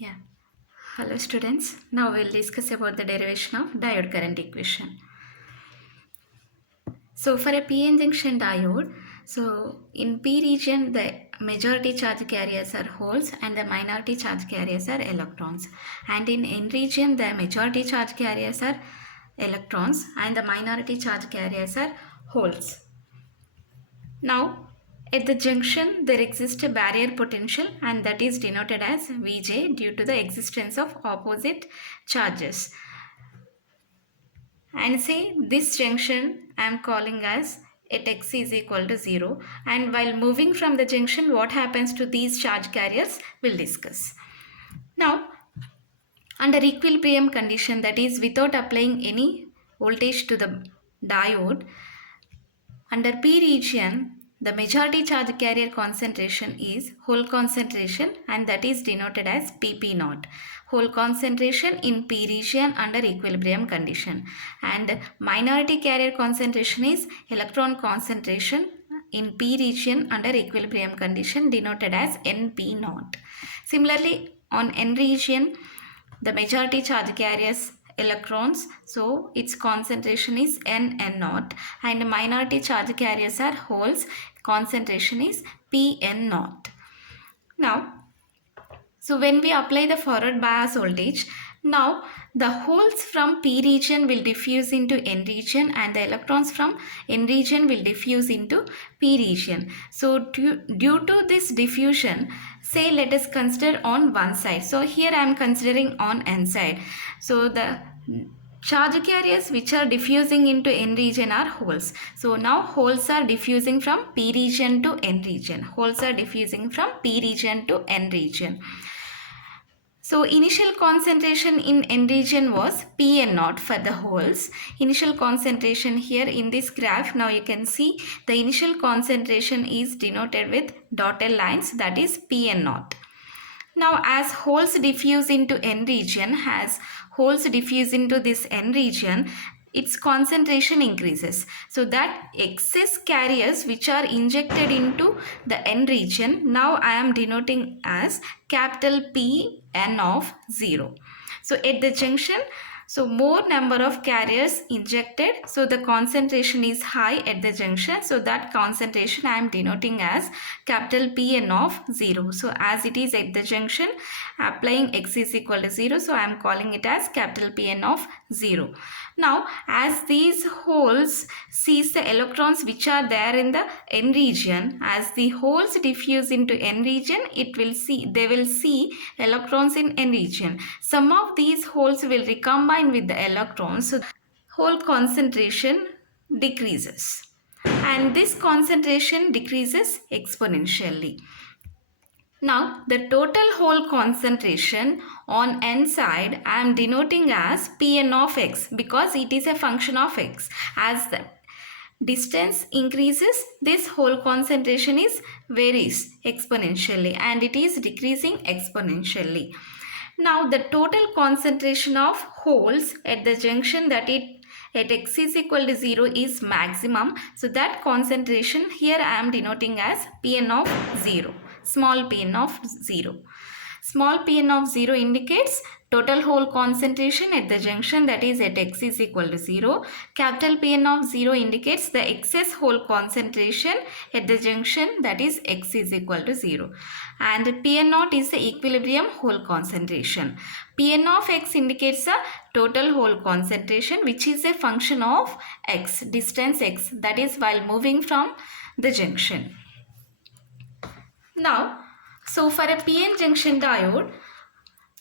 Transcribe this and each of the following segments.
Yeah. Hello students. Now we'll discuss about the derivation of diode current equation. So for a p-n junction diode, so in p region the majority charge carriers are holes and the minority charge carriers are electrons. And in n region the majority charge carriers are electrons and the minority charge carriers are holes. Now, at the junction, there exists a barrier potential and that is denoted as Vj due to the existence of opposite charges. And say this junction I am calling as at x is equal to 0, and while moving from the junction, what happens to these charge carriers we'll discuss. Now, under equilibrium condition, that is without applying any voltage to the diode, under P region, the majority charge carrier concentration is hole concentration and that is denoted as PP naught. Hole concentration in P region under equilibrium condition, and minority carrier concentration is electron concentration in P region under equilibrium condition denoted as NP naught. Similarly, on N region, the majority charge carriers electrons, so its concentration is n naught, and minority charge carriers are holes, concentration is Pn naught. Now, so when we apply the forward bias voltage, now the holes from P region will diffuse into N region and the electrons from N region will diffuse into P region. So due to this diffusion, say let us consider on one side. So here I am considering on N side. So the charge carriers which are diffusing into N region are holes. So now holes are diffusing from P region to N region. Holes are diffusing from P region to N region. So initial concentration in N region was Pn naught for the holes. Initial concentration here in this graph, now you can see the initial concentration is denoted with dotted lines, that is Pn naught. Now as holes diffuse into N region, this N region, its concentration increases. So that excess carriers which are injected into the N region, now I am denoting as capital P n of 0. So at the junction, so more number of carriers injected, so the concentration is high at the junction, so that concentration I am denoting as capital Pn of 0. So as it is at the junction, applying x is equal to 0, so I am calling it as capital Pn of 0. Now as these holes sees the electrons which are there in the N region, as the holes diffuse into N region, they will see electrons in N region. Some of these holes will recombine with the electrons, so hole concentration decreases, and this concentration decreases exponentially. Now the total hole concentration on N side I am denoting as Pn of x because it is a function of x. As the distance increases, this hole concentration varies exponentially and it is decreasing exponentially. Now the total concentration of holes at the junction, that at x is equal to 0 is maximum. So that concentration here I am denoting as Pn of 0. Small Pn of 0. Small Pn of 0 indicates total hole concentration at the junction, that is at x is equal to 0. Capital Pn of 0 indicates the excess hole concentration at the junction, that is x is equal to 0. And Pn naught is the equilibrium hole concentration. Pn of x indicates the total hole concentration which is a function of x, distance x, that is while moving from the junction. Now, so for a PN junction diode,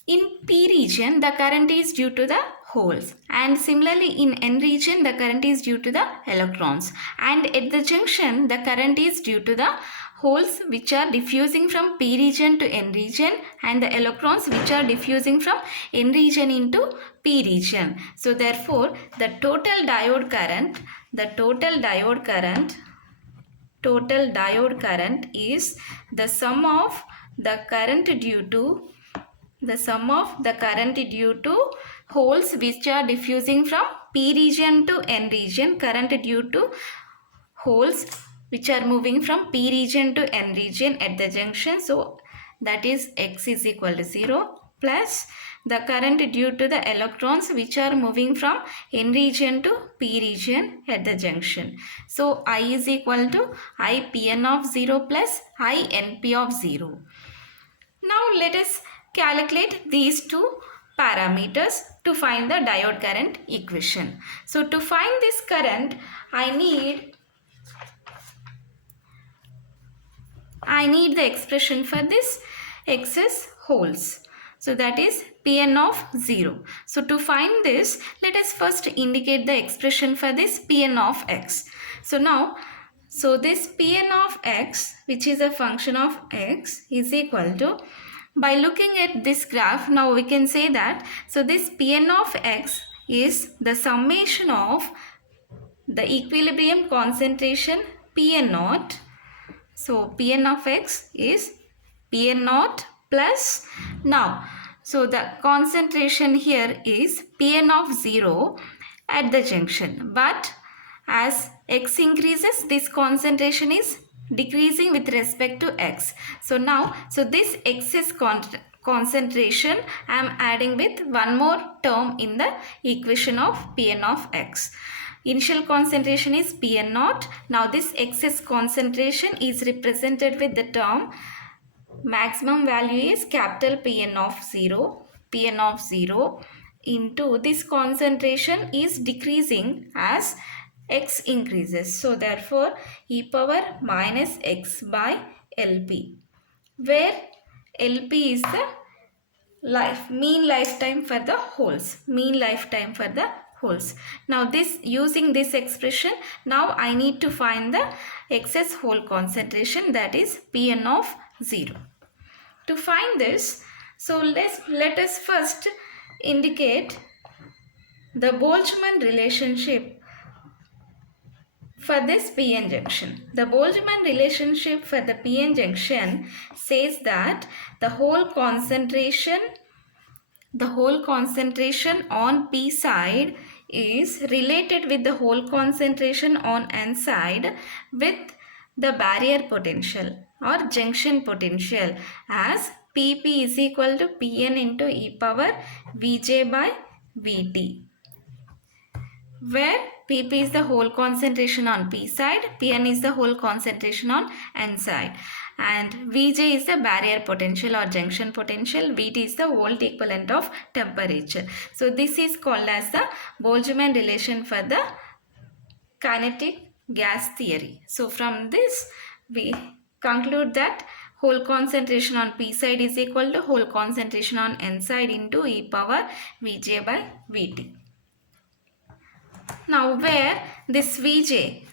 in P region the current is due to the holes, and similarly in N region the current is due to the electrons, and at the junction the current is due to the holes which are diffusing from P region to N region and the electrons which are diffusing from N region into P region. So therefore the total diode current is the sum of the current due to holes which are diffusing from P region to N region, current due to holes which are moving from P region to N region at the junction. So that is x is equal to 0. plus the current due to the electrons which are moving from N region to P region at the junction. So I is equal to I Pn of 0 plus I Np of 0. Now let us calculate these two parameters to find the diode current equation. So to find this current, I need the expression for this excess holes. So that is Pn of 0. So to find this, let us first indicate the expression for this Pn of x. So this Pn of x, which is a function of x, is equal to, by looking at this graph, now we can say that, so this Pn of x is the summation of the equilibrium concentration Pn naught. So Pn of x is Pn naught plus, now, so the concentration here is Pn of 0 at the junction, but as x increases, this concentration is decreasing with respect to x. So this excess concentration I am adding with one more term in the equation of Pn of x. Initial concentration is Pn naught. Now this excess concentration is represented with the term maximum value is capital Pn of 0. Pn of 0 into this concentration is decreasing as x increases. So therefore e power minus x by Lp, where Lp is the mean lifetime for the holes. Now using this expression, now I need to find the excess hole concentration, that is Pn of 0. To find this, so let us first indicate the Boltzmann relationship for this PN junction. The Boltzmann relationship for the PN junction says that the hole concentration on P side is related with the hole concentration on N side with the barrier potential or junction potential as Pp is equal to Pn into e power Vj by Vt, where Pp is the hole concentration on P side, Pn is the hole concentration on N side, and Vj is the barrier potential or junction potential, Vt is the volt equivalent of temperature. So this is called as the Boltzmann relation for the kinetic gas theory. So from this we conclude that hole concentration on P side is equal to hole concentration on N side into e power Vj by Vt. Now where this Vj,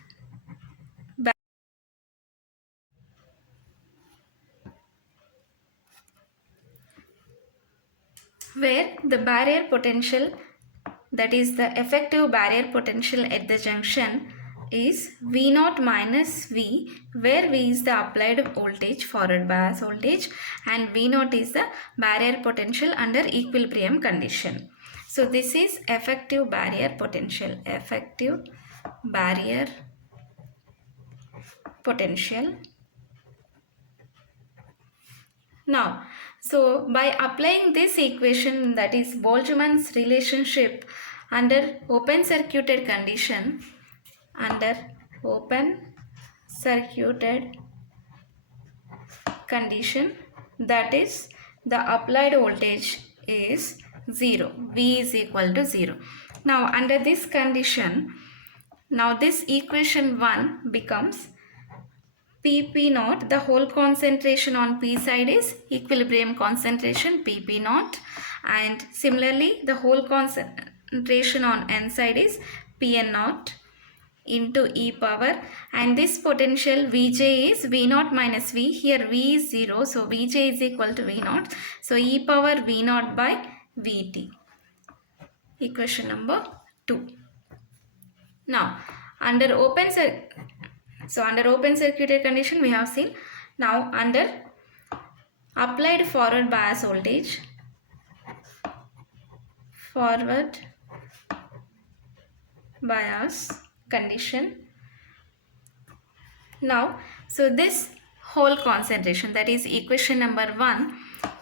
where the barrier potential, that is the effective barrier potential at the junction, is V0 minus V, where V is the applied voltage, forward bias voltage, and V0 is the barrier potential under equilibrium condition. So this is effective barrier potential. Now, so by applying this equation, that is Boltzmann's relationship under open circuited condition, that is the applied voltage is 0, V is equal to 0. Now under this condition, now this equation 1 becomes Pp naught, the whole concentration on P side is equilibrium concentration Pp naught, and similarly the whole concentration on N side is Pn naught into e power, and this potential Vj is V0 minus V, here V is 0, so Vj is equal to V0, so e power V0 by Vt, equation number 2. Now under open circuited condition we have seen. Now under applied forward bias voltage, condition. Now, so this whole concentration, that is equation number 1,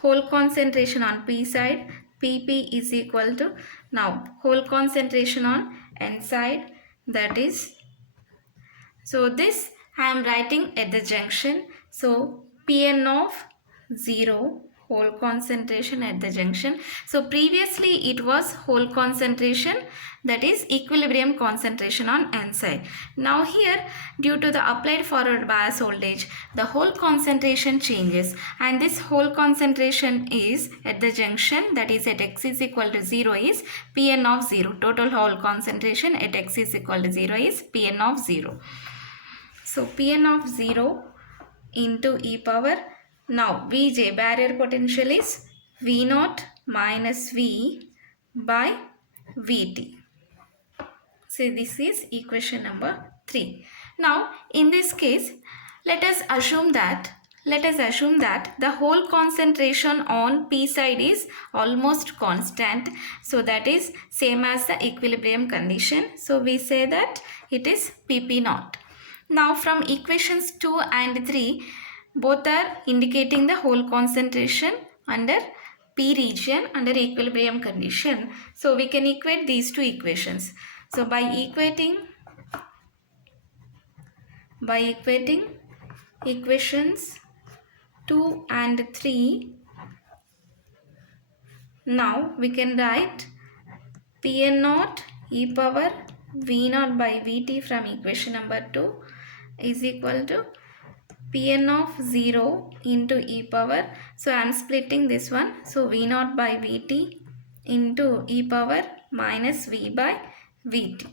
whole concentration on P side, Pp is equal to, now whole concentration on N side, that is, so this I am writing at the junction. So Pn of 0, whole concentration at the junction. So previously it was whole concentration, that is equilibrium concentration on N side. Now here, due to the applied forward bias voltage, the whole concentration changes, and this whole concentration is at the junction, that is at x is equal to 0 is Pn of 0. Total whole concentration at x is equal to 0 is Pn of 0. So Pn of 0 into e power, now Vj, barrier potential, is V0 minus V by Vt. So this is equation number 3. Now in this case, let us assume that the whole concentration on P side is almost constant. So that is same as the equilibrium condition. So we say that it is Pp naught. Now from equations 2 and 3, both are indicating the whole concentration under P region under equilibrium condition. So we can equate these two equations. So by equating equations 2 and 3, now we can write Pn naught e power V naught by Vt from equation number 2 is equal to Pn of 0 into e power. So I am splitting this one. So V naught by Vt into e power minus V by Vt.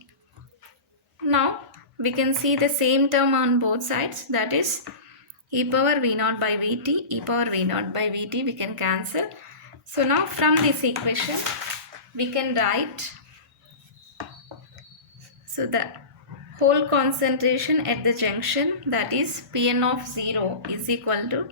Now we can see the same term on both sides, that is e power V naught by Vt, e power V naught by Vt we can cancel. So now from this equation we can write, so the whole concentration at the junction, that is Pn of 0 is equal to,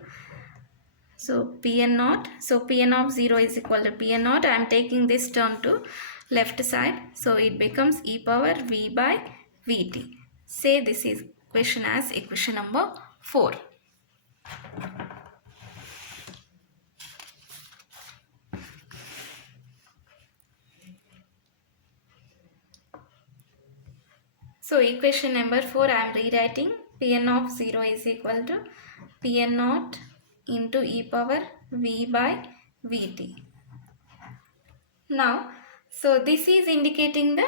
so Pn naught, so Pn of 0 is equal to Pn naught. I am taking this term to left side, so it becomes e power V by Vt. Say this is equation as equation number 4. So equation number 4 I am rewriting, Pn of 0 is equal to Pn naught into e power V by Vt. Now, so this is indicating the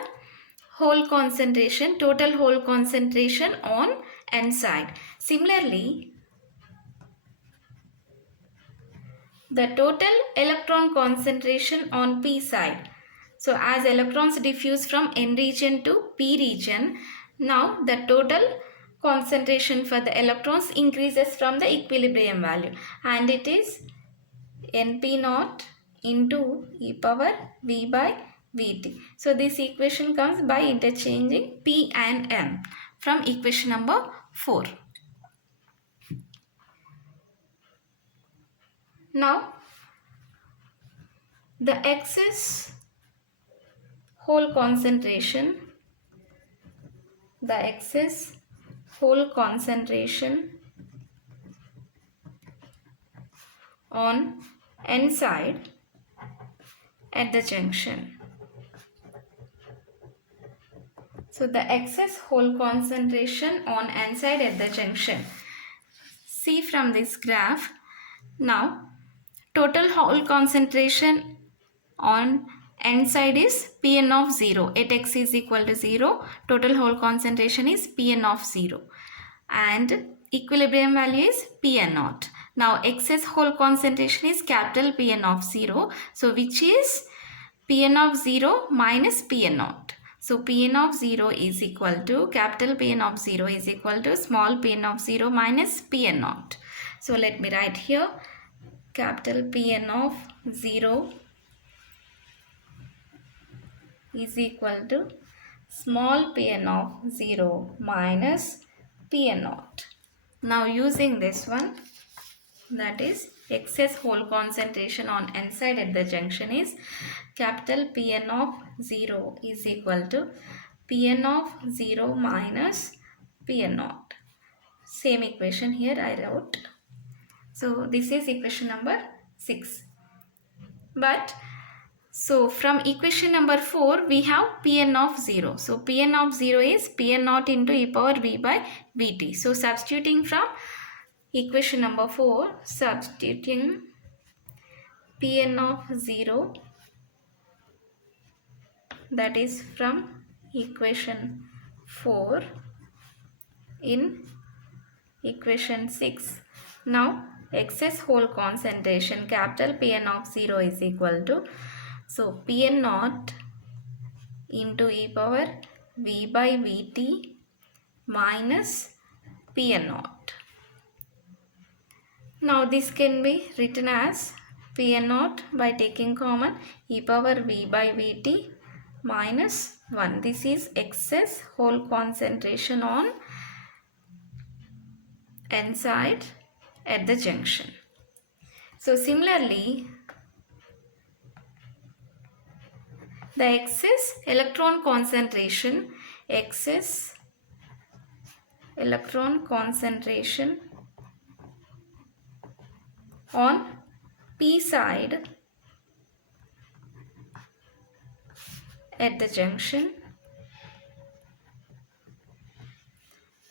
whole concentration, total whole concentration on N side. Similarly, the total electron concentration on P side. So as electrons diffuse from N region to P region, now the total concentration for the electrons increases from the equilibrium value, and it is Np naught into e power V by Vt. So this equation comes by interchanging P and N from equation number 4. Now the excess whole concentration, on N side at the junction. So the excess whole concentration on N side at the junction. See from this graph, now total whole concentration on N side is Pn of 0. At x is equal to 0, total whole concentration is Pn of 0. And equilibrium value is Pn naught. Now excess whole concentration is capital Pn of 0. So which is Pn of 0 minus Pn naught. So Pn of 0 is equal to, capital Pn of 0 is equal to small Pn of 0 minus Pn naught. So let me write here, capital Pn of 0 is equal to small Pn of 0 minus Pn naught. Now using this one, that is excess whole concentration on N side at the junction is capital Pn of 0 is equal to Pn of 0 minus Pn naught. Same equation here I wrote. So this is equation number 6. But so from equation number 4 we have Pn of 0. So Pn of 0 is Pn naught into e power v by Vt. So substituting from equation number 4, substituting Pn of 0, that is from equation 4 in equation 6. Now excess hole concentration capital Pn of 0 is equal to, so Pn naught into e power v by Vt minus Pn naught. Now this can be written as Pn naught by taking common e power v by Vt minus 1. This is excess hole concentration on N side at the junction. So similarly, the excess electron concentration on P side at the junction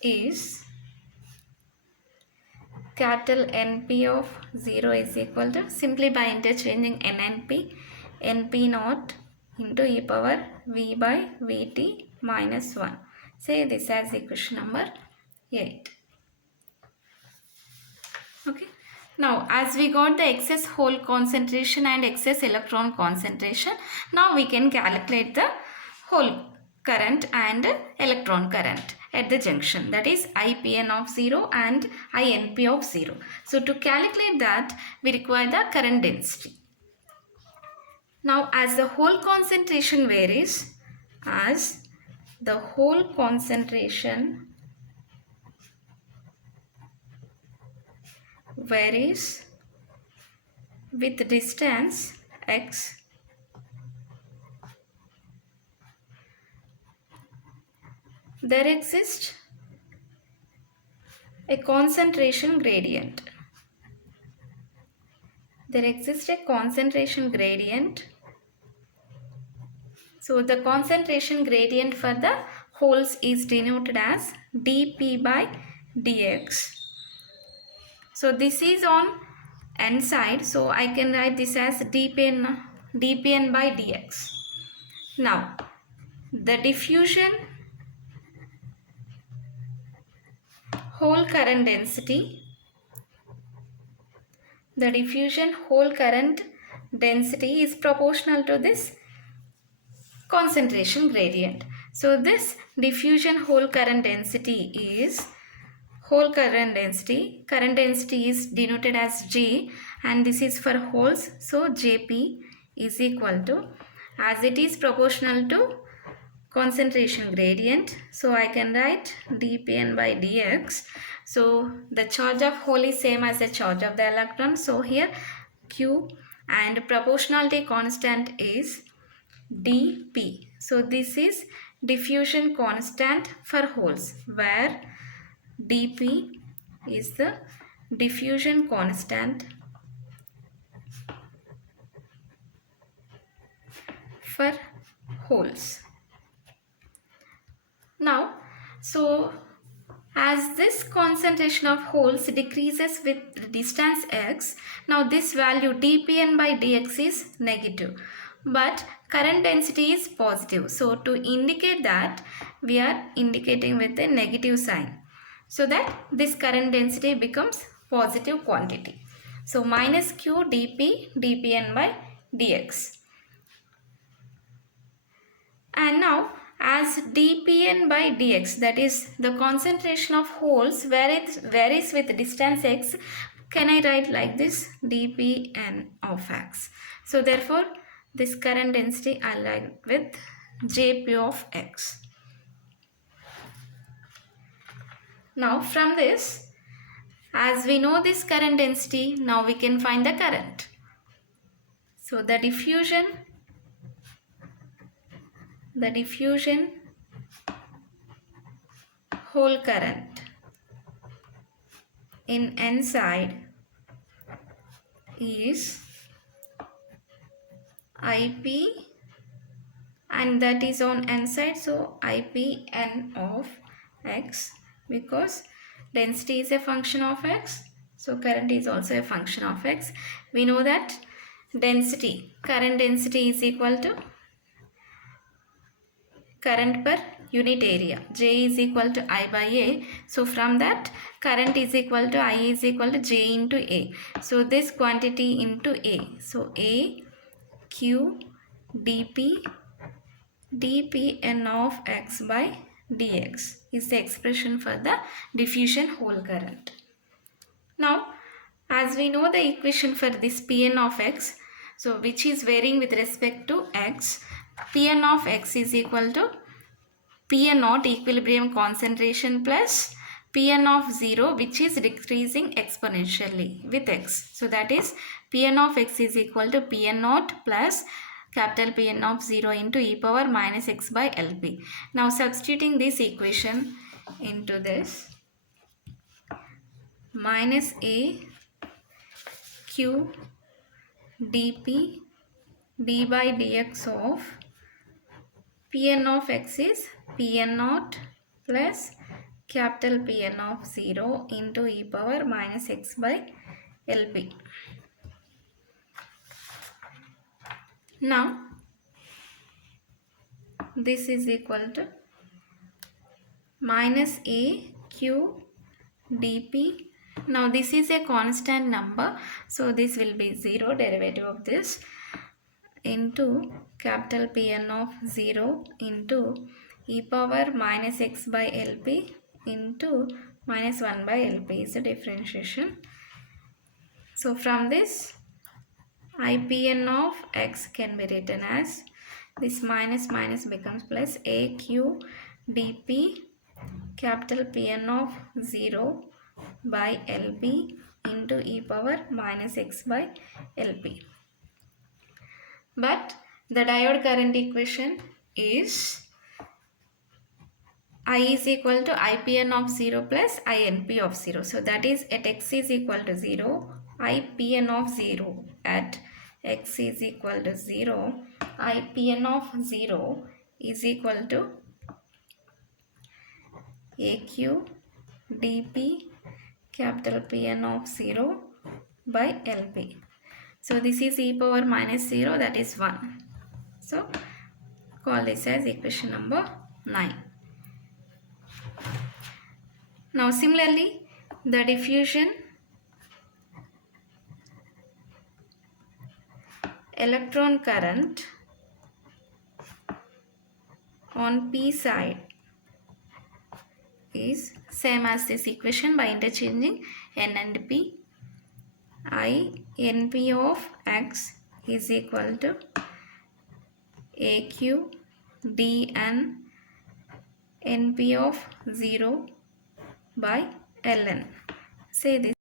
is capital NP of 0 is equal to, simply by interchanging NNP, NP naught into e power v by Vt minus 1. Say this as equation number 8. Okay. Now as we got the excess hole concentration and excess electron concentration, now we can calculate the hole current and electron current at the junction, that is IPN of 0 and INP of 0. So to calculate that we require the current density. Now as the hole concentration varies, with distance x, there exists a concentration gradient. So the concentration gradient for the holes is denoted as dP by dx. So this is on N side, so I can write this as dPn by dx. Now the diffusion hole current density is proportional to this concentration gradient. So this diffusion hole current density is denoted as J, and this is for holes, so Jp is equal to, as it is proportional to concentration gradient, so I can write dPn by dx. So the charge of hole is same as the charge of the electron, so here Q, and proportionality constant is dP. So this is diffusion constant for holes, where dP is the diffusion constant for holes. Now, so as this concentration of holes decreases with distance x, now this value dPn by dx is negative, but current density is positive. So to indicate that, we are indicating with a negative sign, so that this current density becomes positive quantity. So minus q dP dPn by dx. And now as dPn by dx, that is the concentration of holes varies with distance x, can I write like this, dPn of x. So therefore this current density I write with Jp of x. Now from this, as we know this current density, now we can find the current. So the diffusion hole current in N side is IP, and that is on n side, so IPN of x, because density is a function of x, so current is also a function of x. We know that density, current density is equal to current per unit area. J is equal to I by A. So from that, current is equal to I is equal to J into A. So this quantity into A. So A Q dP dPn of x by dx is the expression for the diffusion hole current. Now, as we know the equation for this Pn of x, so which is varying with respect to x, Pn of x is equal to Pn naught equilibrium concentration plus Pn of 0, which is decreasing exponentially with x. So that is Pn of x is equal to Pn naught plus capital Pn of 0 into e power minus x by Lp. Now substituting this equation into this, minus a q dp d by dx of Pn of x is Pn naught plus capital Pn of 0 into e power minus x by Lp. Now this is equal to minus a q dp. Now this is a constant number, so this will be 0, derivative of this, into capital Pn of 0 into e power minus x by Lp into minus 1 by Lp is the differentiation. So from this, IPN of x can be written as this minus minus becomes plus AQ dP capital Pn of 0 by Lp into e power minus x by Lp. But the diode current equation is I is equal to IPN of 0 plus INP of 0. So that is at x is equal to 0, IPN of 0 at x is equal to 0, IPN of 0 is equal to AQ dP capital Pn of 0 by Lp. So this is e power minus 0, that is 1. So call this as equation number 9. Now similarly, the diffusion electron current on P side is same as this equation by interchanging n and p. I np of x is equal to aq dn np of 0 by ln. Say this.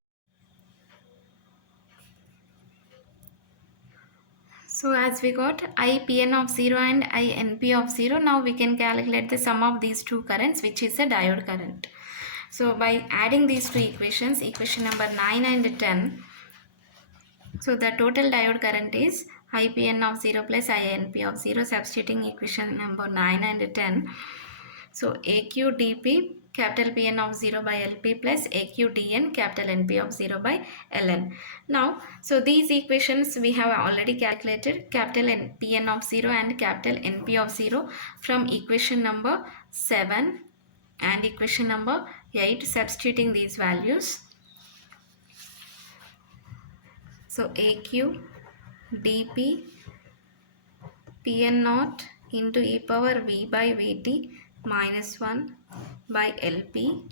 So as we got IPN of 0 and INP of 0, now we can calculate the sum of these two currents, which is the diode current. So by adding these two equations, equation number 9 and 10, so the total diode current is IPN of 0 plus INP of 0, substituting equation number 9 and 10. So AQ dP capital Pn of 0 by Lp plus AQ dN capital NP of 0 by Ln. Now, so these equations we have already calculated capital Pn of 0 and capital NP of 0 from equation number 7 and equation number 8, substituting these values. So AQ dP Pn naught into e power V by Vt minus 1 by Lp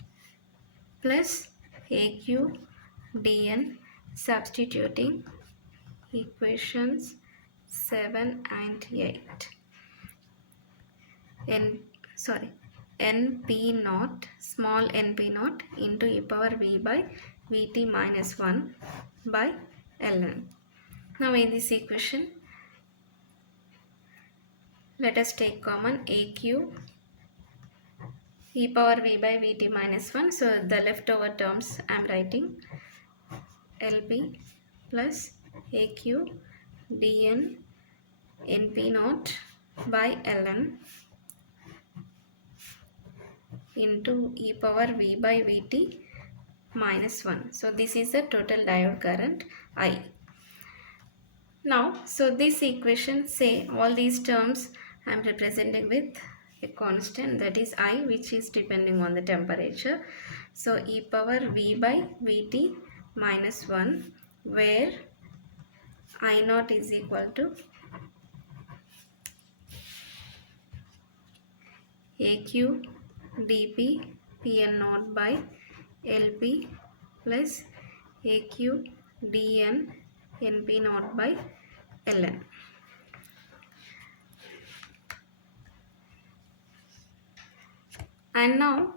plus AQ dN, substituting equations 7 and 8. Np naught, small np naught into e power V by Vt minus 1 by Ln. Now in this equation, let us take common AQ e power V by Vt minus 1. So the leftover terms I am writing Lp plus AQ dN NP naught by Ln into e power V by Vt minus 1. So this is the total diode current I. Now, so this equation, say all these terms I am representing with a constant, that is I, which is depending on the temperature. So e power V by Vt minus 1, where I naught is equal to AQ dP Pn naught by Lp plus AQ dN Np naught by Ln. And now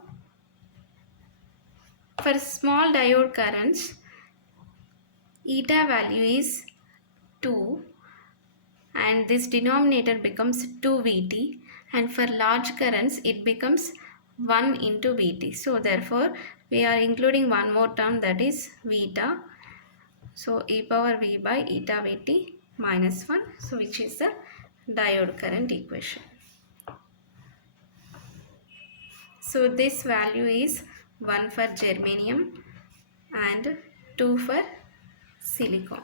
for small diode currents, eta value is 2 and this denominator becomes 2 Vt, and for large currents it becomes 1 into Vt. So therefore we are including one more term, that is Veta. So e power V by eta Vt minus 1, so which is the diode current equation. So this value is 1 for germanium and 2 for silicon.